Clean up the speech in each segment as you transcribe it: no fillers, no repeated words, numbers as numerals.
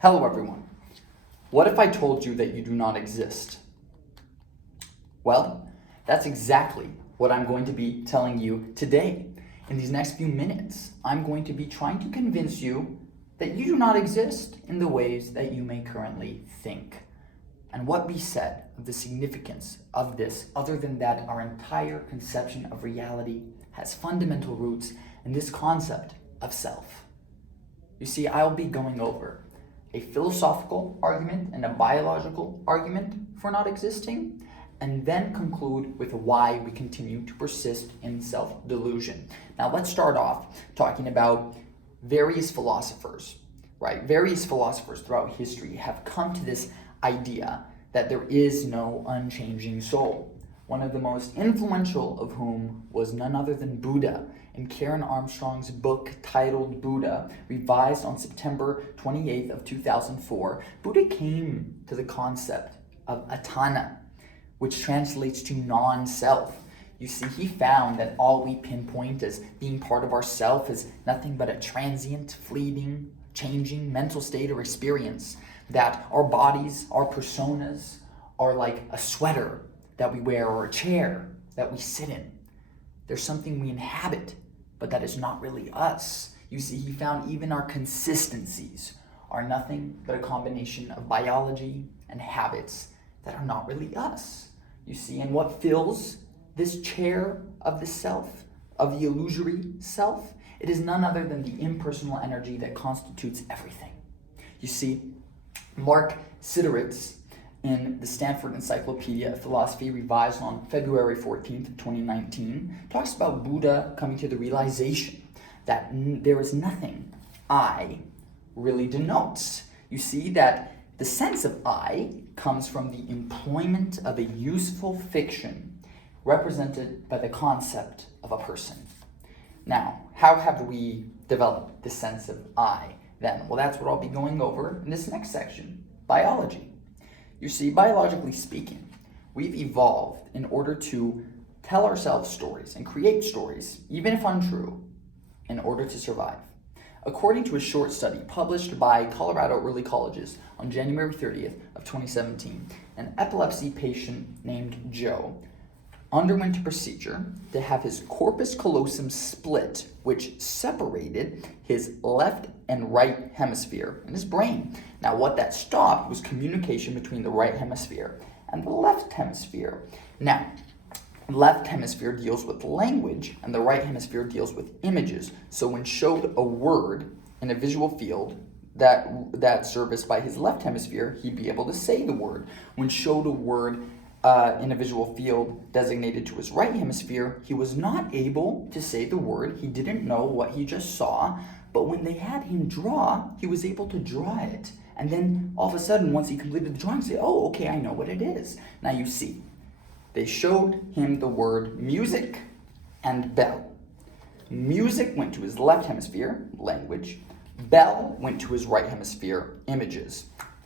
Hello, everyone. What if I told you that you do not exist? Well, that's exactly what I'm going to be telling you today. In these next few minutes, I'm going to be trying to convince you that you do not exist in the ways that you may currently think. And what be said of the significance of this, other than that our entire conception of reality has fundamental roots in this concept of self. You see, I'll be going over a philosophical argument and a biological argument for not existing, and then conclude with why we continue to persist in self-delusion. Now, let's start off talking about various philosophers, right? Various philosophers throughout history have come to this idea that there is no unchanging soul. One of the most influential of whom was none other than Buddha. In Karen Armstrong's book titled Buddha, revised on September 28th of 2004, Buddha came to the concept of atana, which translates to non-self. You see, he found that all we pinpoint as being part of ourself is nothing but a transient, fleeting, changing mental state or experience. That our bodies, our personas, are like a sweater that we wear or a chair that we sit in. There's something we inhabit, but that is not really us. You see, he found even our consistencies are nothing but a combination of biology and habits that are not really us. You see, and what fills this chair of the self, of the illusory self, it is none other than the impersonal energy that constitutes everything. You see, Mark Sideritz, in the Stanford Encyclopedia of Philosophy, revised on February 14th, 2019, talks about Buddha coming to the realization that there is nothing I really denotes. You see that the sense of I comes from the employment of a useful fiction represented by the concept of a person. Now, how have we developed the sense of I then? Well, that's what I'll be going over in this next section, biology. You see, biologically speaking, we've evolved in order to tell ourselves stories and create stories, even if untrue, in order to survive. According to a short study published by Colorado Early Colleges on January 30th of 2017, an epilepsy patient named Joe underwent a procedure to have his corpus callosum split, which separated his left and right hemisphere in his brain. Now, what that stopped was communication between the right hemisphere and the left hemisphere. Now, left hemisphere deals with language and the right hemisphere deals with images. So when showed a word in a visual field that serviced by his left hemisphere, he'd be able to say the word. When showed a word in a visual field designated to his right hemisphere, he was not able to say the word. He didn't know what he just saw, but when they had him draw, he was able to draw it. And then all of a sudden, once he completed the drawing, say, oh, okay, I know what it is. Now you see, they showed him the word music and bell. Music went to his left hemisphere, language. Bell went to his right hemisphere, images.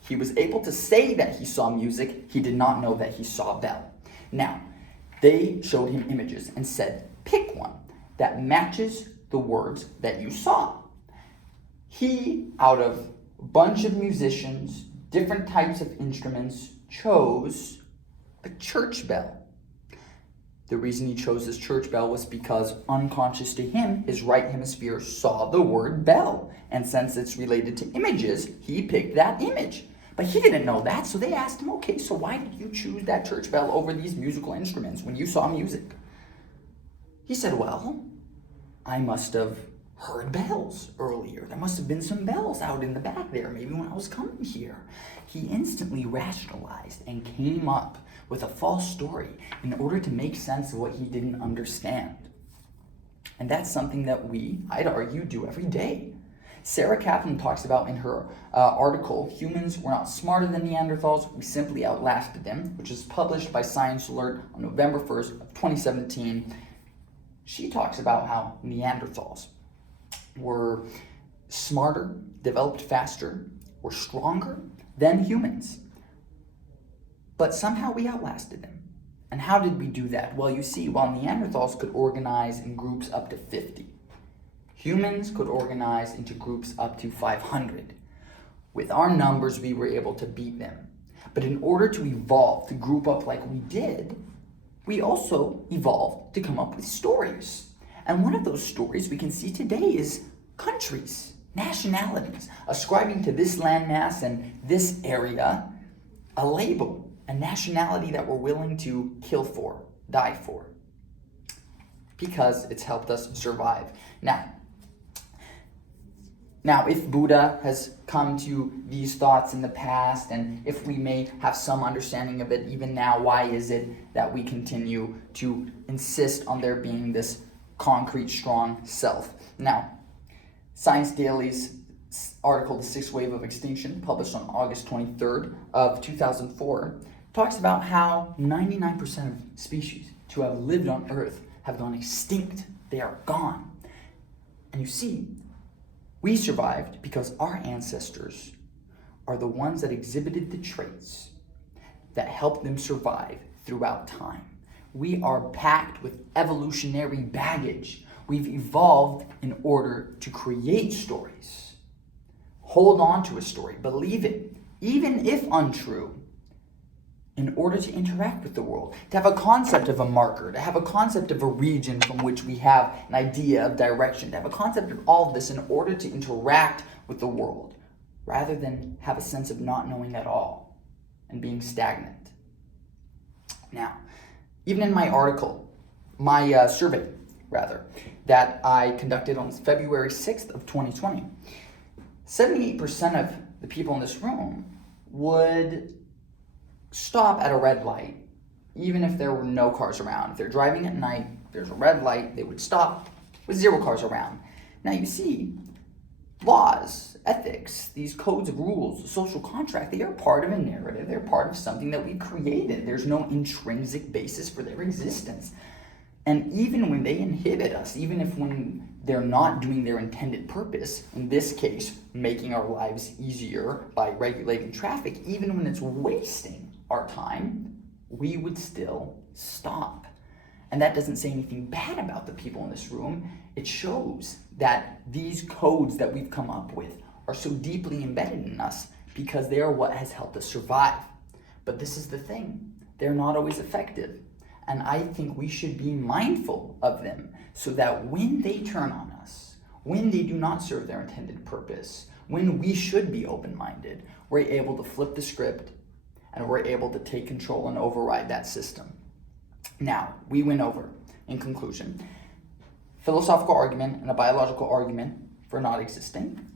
He was able to say that he saw music. He did not know that he saw bell. Now, they showed him images and said, pick one that matches the words that you saw. He, out of a bunch of musicians, different types of instruments, chose a church bell. The reason he chose this church bell was because, unconscious to him, his right hemisphere saw the word bell. And since it's related to images, he picked that image. But he didn't know that, so they asked him, okay, so why did you choose that church bell over these musical instruments when you saw music? He said, well, I must have heard bells earlier. There must have been some bells out in the back there, maybe when I was coming here. He instantly rationalized and came up with a false story in order to make sense of what he didn't understand. And that's something that we, I'd argue, do every day. Sarah Kaplan talks about in her article, Humans Were Not Smarter Than Neanderthals, We Simply Outlasted Them, which is published by Science Alert on November 1st of 2017. She talks about how Neanderthals were smarter, developed faster, were stronger than humans. But somehow we outlasted them. And how did we do that? Well, you see, while Neanderthals could organize in groups up to 50, humans could organize into groups up to 500. With our numbers, we were able to beat them. But in order to evolve, to group up like we did, we also evolved to come up with stories. And one of those stories we can see today is countries, nationalities, ascribing to this landmass and this area a label, a nationality that we're willing to kill for, die for, because it's helped us survive. Now, if Buddha has come to these thoughts in the past, and if we may have some understanding of it even now, why is it that we continue to insist on there being this concrete, strong self? Now, Science Daily's article, The Sixth Wave of Extinction, published on August 23rd of 2004, talks about how 99% of species to have lived on Earth have gone extinct. They are gone. And you see, we survived because our ancestors are the ones that exhibited the traits that helped them survive throughout time. We are packed with evolutionary baggage. We've evolved in order to create stories. Hold on to a story, believe it, even if untrue, in order to interact with the world, to have a concept of a marker, to have a concept of a region from which we have an idea of direction, to have a concept of all of this in order to interact with the world, rather than have a sense of not knowing at all and being stagnant. Now, even in my article, my survey, that I conducted on February 6th of 2020, 78% of the people in this room would stop at a red light, even if there were no cars around. If they're driving at night, there's a red light, they would stop with 0 cars around. Now you see, laws, ethics, these codes of rules, the social contract, they are part of a narrative. They're part of something that we created. There's no intrinsic basis for their existence. And even when they inhibit us, even if when they're not doing their intended purpose, in this case, making our lives easier by regulating traffic, even when it's wasting our time, we would still stop. And that doesn't say anything bad about the people in this room. It shows that these codes that we've come up with are so deeply embedded in us because they are what has helped us survive. But this is the thing, they're not always effective. And I think we should be mindful of them so that when they turn on us, when they do not serve their intended purpose, when we should be open-minded, we're able to flip the script and we're able to take control and override that system. Now, we went over, in conclusion, philosophical argument and a biological argument for not existing,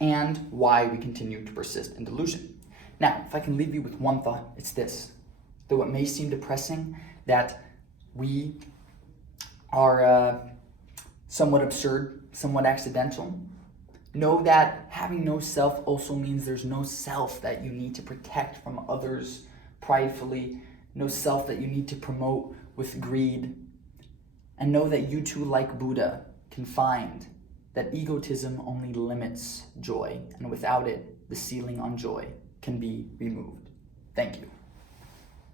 and why we continue to persist in delusion. Now, if I can leave you with one thought, it's this. Though it may seem depressing that we are somewhat absurd, somewhat accidental, know that having no self also means there's no self that you need to protect from others pridefully, no self that you need to promote with greed. And know that you too, like Buddha, can find that egotism only limits joy, and without it, the ceiling on joy can be removed. Thank you.